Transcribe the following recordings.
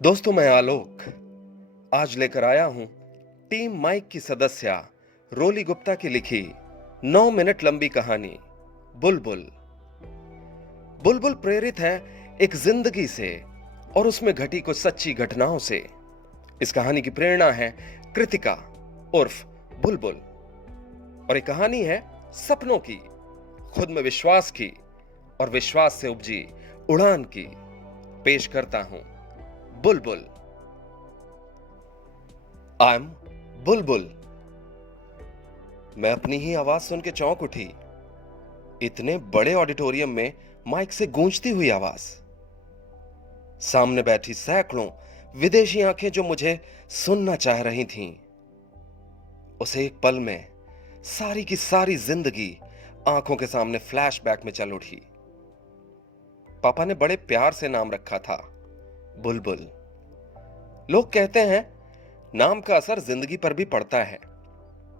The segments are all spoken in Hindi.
दोस्तों, मैं आलोक आज लेकर आया हूं टीम माइक की सदस्य रोली गुप्ता की लिखी 9 मिनट लंबी कहानी बुलबुल। बुलबुल प्रेरित है एक जिंदगी से और उसमें घटी कुछ सच्ची घटनाओं से। इस कहानी की प्रेरणा है कृतिका उर्फ बुलबुल और ये कहानी है सपनों की, खुद में विश्वास की और विश्वास से उपजी उड़ान की। पेश करता हूं बुलबुल। आई एम बुलबुल। मैं अपनी ही आवाज सुन के चौंक उठी। इतने बड़े ऑडिटोरियम में माइक से गूंजती हुई आवाज, सामने बैठी सैकड़ों विदेशी आंखें जो मुझे सुनना चाह रही थीं। उसे एक पल में सारी की सारी जिंदगी आंखों के सामने फ्लैशबैक में चल उठी। पापा ने बड़े प्यार से नाम रखा था बुलबुल। लोग कहते हैं नाम का असर जिंदगी पर भी पड़ता है,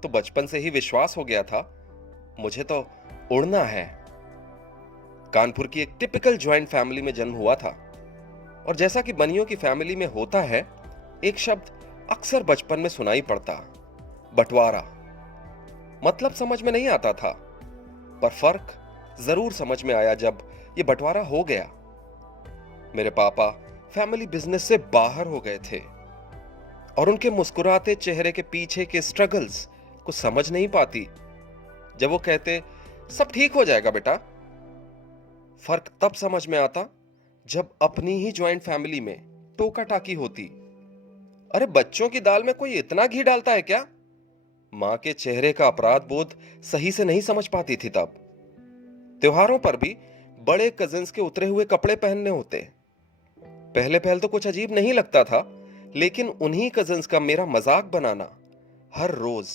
तो बचपन से ही विश्वास हो गया था मुझे तो उड़ना है। कानपुर की एक टिपिकल ज्वाइंट फैमिली में जन्म हुआ था और जैसा कि बनियों की फैमिली में होता है, एक शब्द अक्सर बचपन में सुनाई पड़ता, बंटवारा। मतलब समझ में नहीं आता था, पर फर्क जरूर समझ में आया जब यह बंटवारा हो गया। मेरे पापा फैमिली बिजनेस से बाहर हो गए थे और उनके मुस्कुराते चेहरे के पीछे के स्ट्रगल्स को समझ नहीं पाती जब वो कहते सब ठीक हो जाएगा बेटा। फर्क तब समझ में आता जब अपनी ही ज्वाइंट फैमिली में टोका टाकी होती। अरे बच्चों की दाल में कोई इतना घी डालता है क्या? मां के चेहरे का अपराध बोध सही से नहीं समझ पाती थी तब। त्योहारों पर भी बड़े कजिन्स के उतरे हुए कपड़े पहनने होते। पहले पहल तो कुछ अजीब नहीं लगता था, लेकिन उन्हीं कजिन्स का मेरा मजाक बनाना हर रोज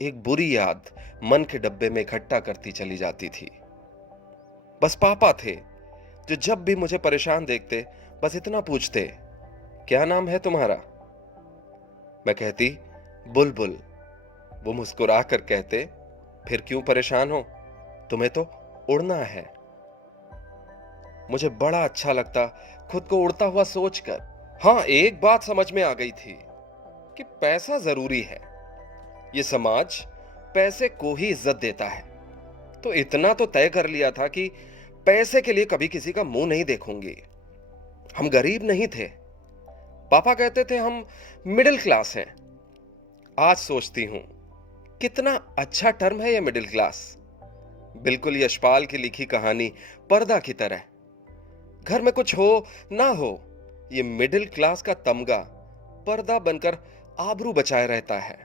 एक बुरी याद मन के डब्बे में इकट्ठा करती चली जाती थी। बस पापा थे जो जब भी मुझे परेशान देखते बस इतना पूछते, क्या नाम है तुम्हारा? मैं कहती बुलबुल। वो मुस्कुरा कर कहते, फिर क्यों परेशान हो, तुम्हें तो उड़ना है। मुझे बड़ा अच्छा लगता खुद को उड़ता हुआ सोचकर। हां, एक बात समझ में आ गई थी कि पैसा जरूरी है। ये समाज पैसे को ही इज्जत देता है, तो इतना तो तय कर लिया था कि पैसे के लिए कभी किसी का मुंह नहीं देखूंगी। हम गरीब नहीं थे। पापा कहते थे हम मिडिल क्लास हैं। आज सोचती हूं कितना अच्छा टर्म है ये मिडिल क्लास। बिल्कुल यशपाल की लिखी कहानी पर्दा की तरह। घर में कुछ हो ना हो, ये मिडिल क्लास का तमगा पर्दा बनकर आबरू बचाए रहता है।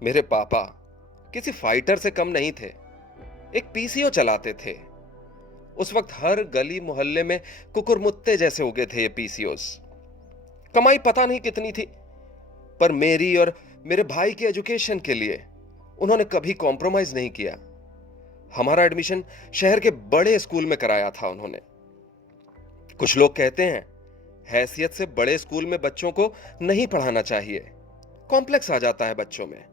मेरे पापा किसी फाइटर से कम नहीं थे। एक पीसीओ चलाते थे। उस वक्त हर गली मोहल्ले में कुकुरमुत्ते जैसे उगे थे ये पीसीओस। कमाई पता नहीं कितनी थी, पर मेरी और मेरे भाई की एजुकेशन के लिए उन्होंने कभी कॉम्प्रोमाइज नहीं किया। हमारा एडमिशन शहर के बड़े स्कूल में कराया था उन्होंने। कुछ लोग कहते हैं हैसियत से बड़े स्कूल में बच्चों को नहीं पढ़ाना चाहिए, कॉम्प्लेक्स आ जाता है बच्चों में।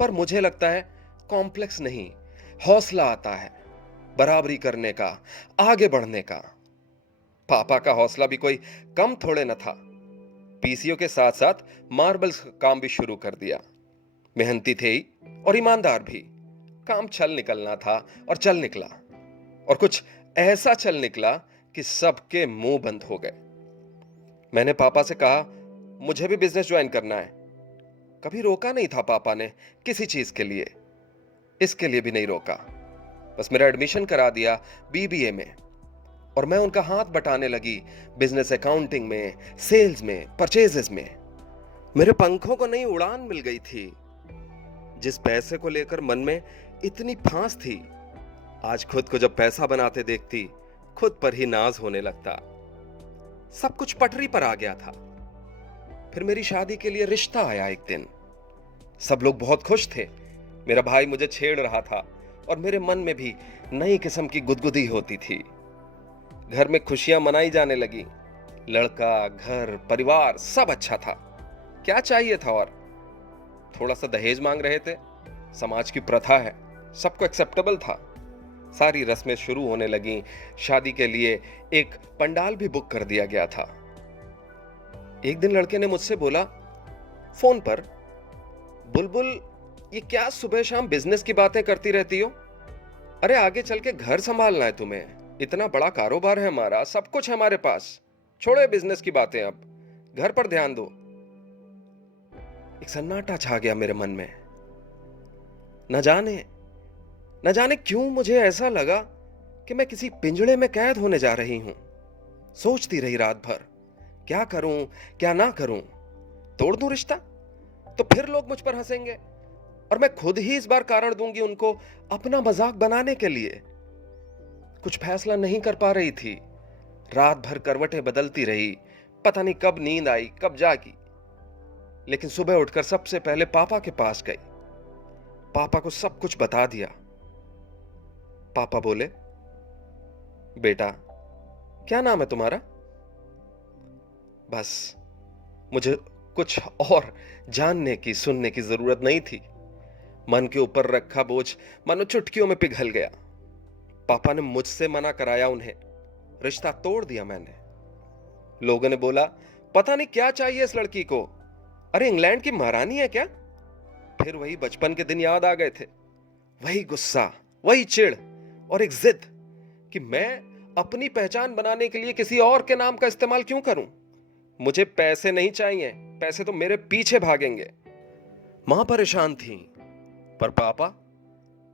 पर मुझे लगता है कॉम्प्लेक्स नहीं, हौसला आता है बराबरी करने का, आगे बढ़ने का। पापा का हौसला भी कोई कम थोड़े न था। पीसीओ के साथ साथ मार्बल्स का काम भी शुरू कर दिया। मेहनती थे ही और ईमानदार भी। काम चल निकलना था और चल निकला, और कुछ ऐसा चल निकला कि सबके मुंह बंद हो गए। मैंने पापा से कहा मुझे भी बिजनेस ज्वाइन करना है। कभी रोका नहीं था पापा ने किसी चीज के लिए। इसके लिए भी नहीं रोका। बस मेरा एडमिशन करा दिया बीबीए में, और मैं उनका हाथ बटाने लगी बिजनेस अकाउंटिंग में, सेल्स में, परचेजेस में। मेरे पंखों को नई उड़ान मिल गई थी। जिस पैसे को लेकर मन में इतनी फांस थी, आज खुद को जब पैसा बनाते देखती खुद पर ही नाज होने लगता। सब कुछ पटरी पर आ गया था। फिर मेरी शादी के लिए रिश्ता आया एक दिन। सब लोग बहुत खुश थे। मेरा भाई मुझे छेड़ रहा था और मेरे मन में भी नई किस्म की गुदगुदी होती थी। घर में खुशियां मनाई जाने लगी। लड़का, घर, परिवार सब अच्छा था। क्या चाहिए था? और थोड़ा सा दहेज मांग रहे थे। समाज की प्रथा है, सबको एक्सेप्टेबल था। सारी रस्में शुरू होने लगी। शादी के लिए एक पंडाल भी बुक कर दिया गया था। एक दिन लड़के ने मुझसे बोला फोन पर, बुलबुल, ये क्या सुबह शाम बिजनेस की बातें करती रहती हो? अरे आगे चल के घर संभालना है तुम्हें, इतना बड़ा कारोबार है हमारा, सब कुछ है हमारे पास। छोड़ो ये बिजनेस की बातें, अब घर पर ध्यान दो। एक सन्नाटा छा गया मेरे मन में। न जाने न जाने क्यों मुझे ऐसा लगा कि मैं किसी पिंजड़े में कैद होने जा रही हूं। सोचती रही रात भर, क्या करूं क्या ना करूं। तोड़ दूं रिश्ता तो फिर लोग मुझ पर हंसेंगे और मैं खुद ही इस बार कारण दूंगी उनको अपना मजाक बनाने के लिए। कुछ फैसला नहीं कर पा रही थी। रात भर करवटें बदलती रही, पता नहीं कब नींद आई कब जागी। लेकिन सुबह उठकर सबसे पहले पापा के पास गई। पापा को सब कुछ बता दिया। पापा बोले, बेटा क्या नाम है तुम्हारा? बस मुझे कुछ और जानने की सुनने की जरूरत नहीं थी। मन के ऊपर रखा बोझ मानो चुटकियों में पिघल गया। पापा ने मुझसे मना कराया उन्हें, रिश्ता तोड़ दिया मैंने। लोगों ने बोला, पता नहीं क्या चाहिए इस लड़की को, अरे इंग्लैंड की महारानी है क्या? फिर वही बचपन के दिन याद आ गए थे, वही गुस्सा, वही चिढ़ और एक जिद कि मैं अपनी पहचान बनाने के लिए किसी और के नाम का इस्तेमाल क्यों करूं। मुझे पैसे नहीं चाहिए, पैसे तो मेरे पीछे भागेंगे। मां परेशान थी, पर पापा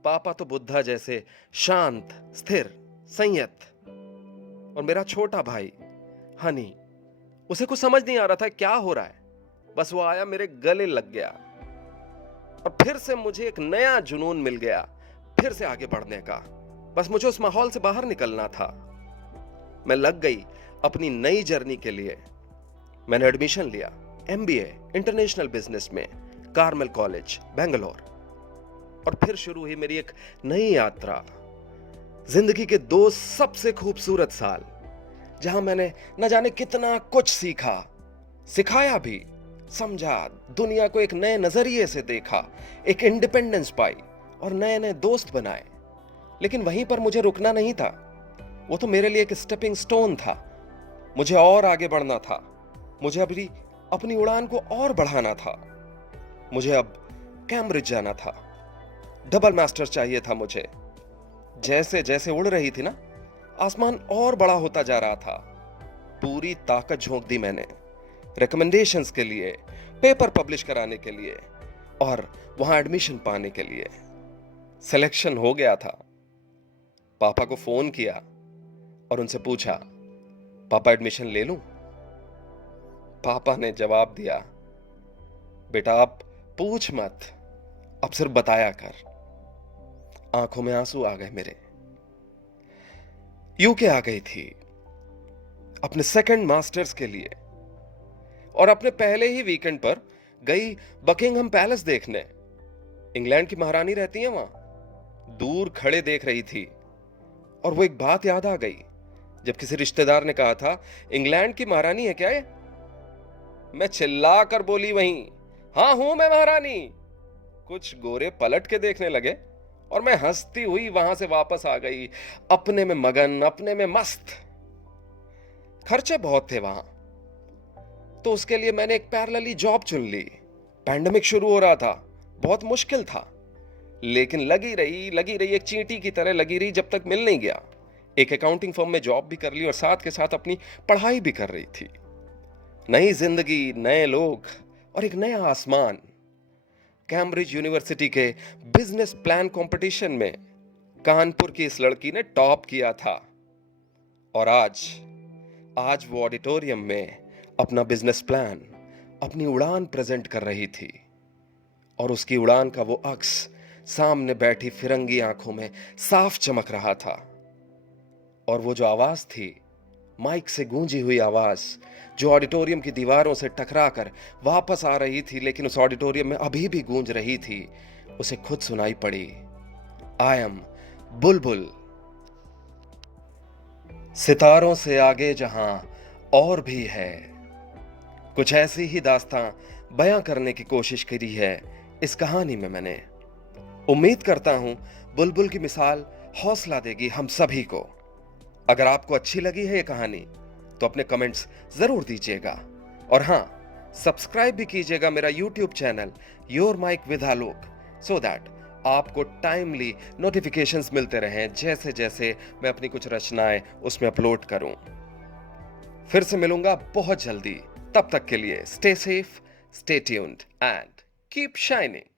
पापा तो बुद्धा जैसे शांत, स्थिर, संयत। और मेरा छोटा भाई हनी, उसे कुछ समझ नहीं आ रहा था क्या हो रहा है। बस वो आया, मेरे गले लग गया और फिर से मुझे एक नया जुनून मिल गया, फिर से आगे बढ़ने का। बस मुझे उस माहौल से बाहर निकलना था। मैं लग गई अपनी नई जर्नी के लिए। मैंने एडमिशन लिया एमबीए इंटरनेशनल बिजनेस में कार्मेल कॉलेज बेंगलोर। और फिर शुरू हुई मेरी एक नई यात्रा, जिंदगी के 2 सबसे खूबसूरत साल, जहां मैंने न जाने कितना कुछ सीखा, सिखाया भी, समझा, दुनिया को एक नए नजरिए से देखा, एक इंडिपेंडेंस पाई और नए नए दोस्त बनाए। लेकिन वहीं पर मुझे रुकना नहीं था। वो तो मेरे लिए एक स्टेपिंग स्टोन था। मुझे और आगे बढ़ना था। मुझे अभी अपनी उड़ान को और बढ़ाना था। मुझे अब कैम्ब्रिज जाना था। डबल मास्टर चाहिए था मुझे। जैसे जैसे उड़ रही थी ना, आसमान और बड़ा होता जा रहा था। पूरी ताकत झोंक दी मैंने रिकमेंडेशंस के लिए, पेपर पब्लिश कराने के लिए और वहां एडमिशन पाने के लिए। सिलेक्शन हो गया था। पापा को फोन किया और उनसे पूछा, पापा एडमिशन ले लूं? पापा ने जवाब दिया, बेटा आप पूछ मत, अब सिर्फ बताया कर। आंखों में आंसू आ गए मेरे। यूके आ गई थी अपने सेकंड मास्टर्स के लिए और अपने पहले ही वीकेंड पर गई बकिंगहम पैलेस देखने। इंग्लैंड की महारानी रहती है वहां। दूर खड़े देख रही थी और वो एक बात याद आ गई, जब किसी रिश्तेदार ने कहा था, इंग्लैंड की महारानी है क्या ये? मैं चिल्ला कर बोली वहीं, हां हूं मैं महारानी। कुछ गोरे पलट के देखने लगे और मैं हंसती हुई वहां से वापस आ गई, अपने में मगन, अपने में मस्त। खर्चे बहुत थे वहां, तो उसके लिए मैंने एक पैरेलली जॉब चुन ली। पैंडेमिक शुरू हो रहा था, बहुत मुश्किल था, लेकिन लगी रही, एक चींटी की तरह लगी रही जब तक मिल नहीं गया। एक अकाउंटिंग फर्म में जॉब भी कर ली और साथ के साथ अपनी पढ़ाई भी कर रही थी। नई जिंदगी, नए लोग और एक नया आसमान। कैम्ब्रिज यूनिवर्सिटी के बिजनेस प्लान कंपटीशन में कानपुर की इस लड़की ने टॉप किया था और आज वो ऑडिटोरियम में अपना बिजनेस प्लान, अपनी उड़ान प्रेजेंट कर रही थी। और उसकी उड़ान का वो अक्स सामने बैठी फिरंगी आंखों में साफ चमक रहा था। और वो जो आवाज थी, माइक से गूंजी हुई आवाज, जो ऑडिटोरियम की दीवारों से टकराकर वापस आ रही थी, लेकिन उस ऑडिटोरियम में अभी भी गूंज रही थी, उसे खुद सुनाई पड़ी, आई एम बुलबुल। सितारों से आगे जहां और भी है। कुछ ऐसी ही दास्तां बयां करने की कोशिश करी है इस कहानी में मैंने। उम्मीद करता हूं बुलबुल की मिसाल हौसला देगी हम सभी को। अगर आपको अच्छी लगी है ये कहानी तो अपने कमेंट्स जरूर दीजिएगा। और हाँ, सब्सक्राइब भी कीजिएगा मेरा YouTube channel your mike with Alok, so that आपको टाइमली नोटिफिकेशंस मिलते रहें जैसे जैसे मैं अपनी कुछ रचनाएं उसमें अपलोड करूं। फिर से मिलूंगा बहुत जल्दी। तब तक के लिए stay safe, stay tuned and keep shining.